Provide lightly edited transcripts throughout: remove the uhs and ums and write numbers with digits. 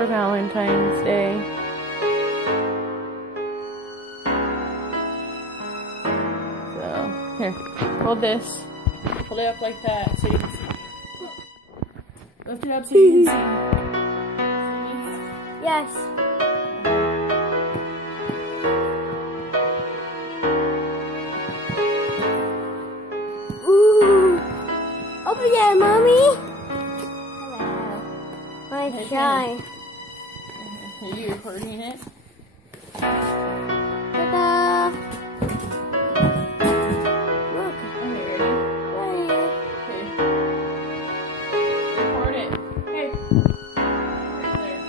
for Valentine's Day. So, here, hold this. Hold it up like that so you can see. Lift it up so you can see. Yes. Ooh. Open it, Mommy. Hello. My shy. Are you recording it? Ta-da. Look. Okay, ready? Okay. Record it. Hey. Right there.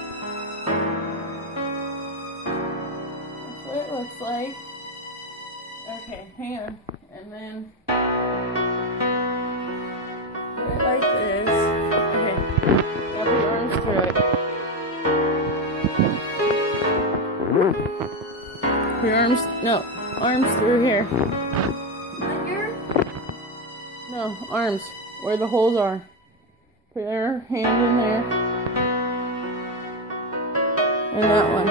That's what it looks like. Okay, hang on. And then put it like this. Okay. Now put your arms through it. Your arms, no, arms through here. Under? No, arms, where the holes are. Put your hand in there. And that one.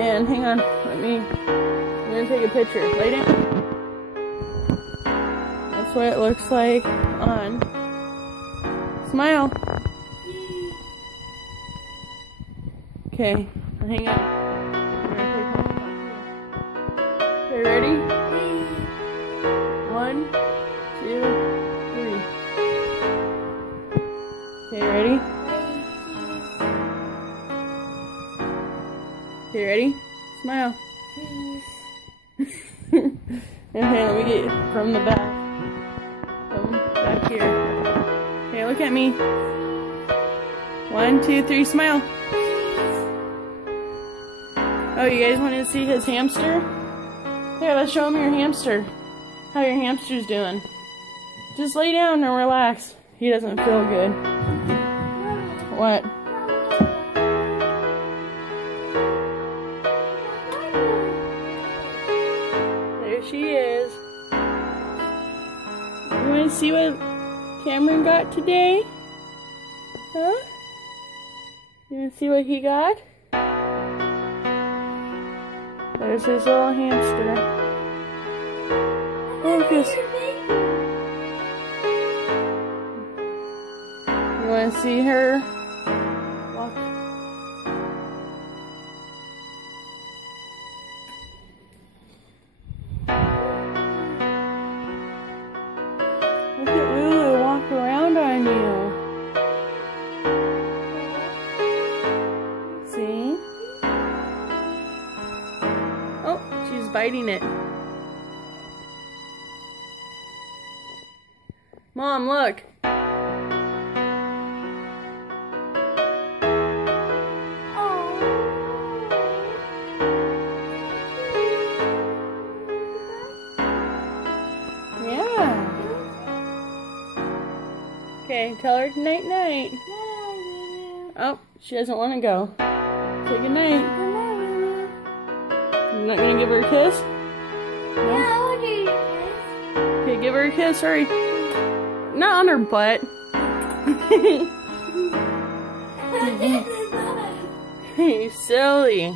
And hang on, I'm gonna take a picture. Lay down. That's what it looks like on. Smile. Okay, hang on. Okay, ready? 1, 2, 3. Okay, ready? Okay, ready? Smile. Okay, let me get you from the back. From back here. Okay, look at me. 1, 2, 3, smile. Oh, you guys want to see his hamster? Here, let's show him your hamster. How your hamster's doing. Just lay down and relax. He doesn't feel good. What? There she is. You want to see what Cameron got today? Huh? You want to see what he got? There's his little hamster. Focus. You want to see her walk? Look at Lulu walk around on you. See? Oh, she's biting it. Mom, look. Yeah. Okay, tell her night night. Oh, she doesn't want to go. Say good night. You're not gonna give her a kiss? No? Okay, give her a kiss, hurry. Not on her butt. You silly.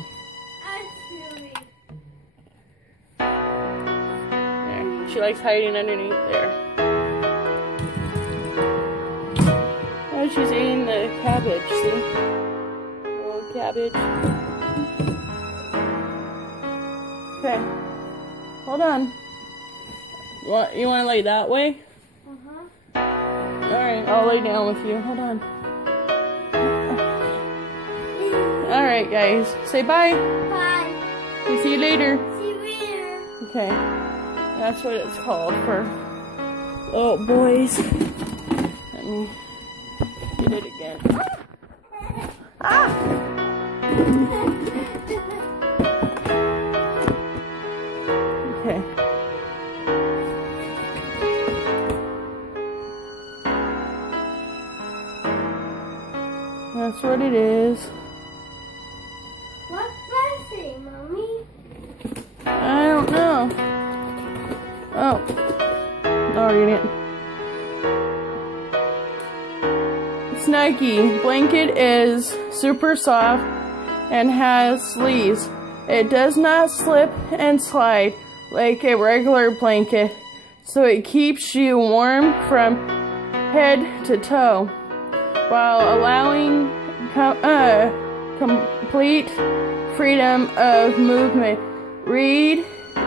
There. She likes hiding underneath there. Oh, she's eating the cabbage, see? Little cabbage. Okay. Hold on. You want to lay that way? Alright, I'll lay down with you. Hold on. Alright, guys. Say bye. Bye. We'll see you later. See you later. Okay. That's what it's called for little boys. Let me get it again. Ah! Okay. That's what it is. What's that say, Mommy? I don't know. Oh. Oh, you didn't. It's not Snuggie blanket is super soft and has sleeves. It does not slip and slide like a regular blanket, so it keeps you warm from head to toe while allowing complete freedom of movement. Read,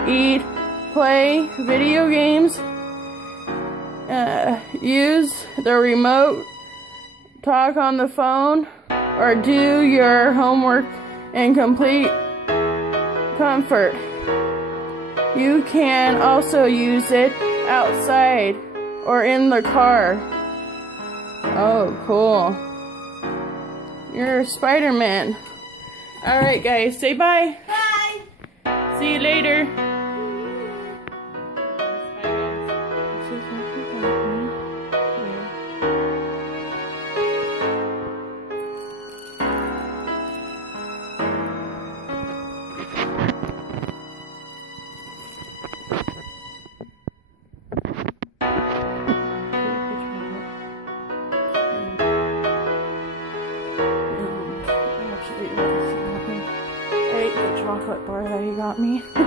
eat, play video games, use the remote, talk on the phone, or do your homework in complete comfort. You can also use it outside or in the car. Oh, cool. You're Spider-Man. Alright guys, say bye. Bye. See you later. I ate the chocolate bar that he got me. So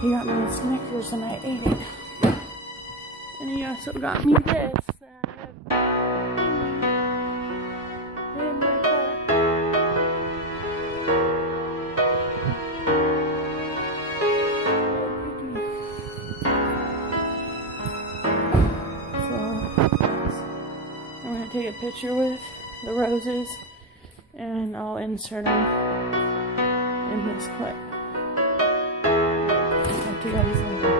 he got me a Snickers and I ate it. And he also got me this that I have in my car. So I'm gonna take a picture with the roses and I'll insert them in this clip. Talk to you guys later.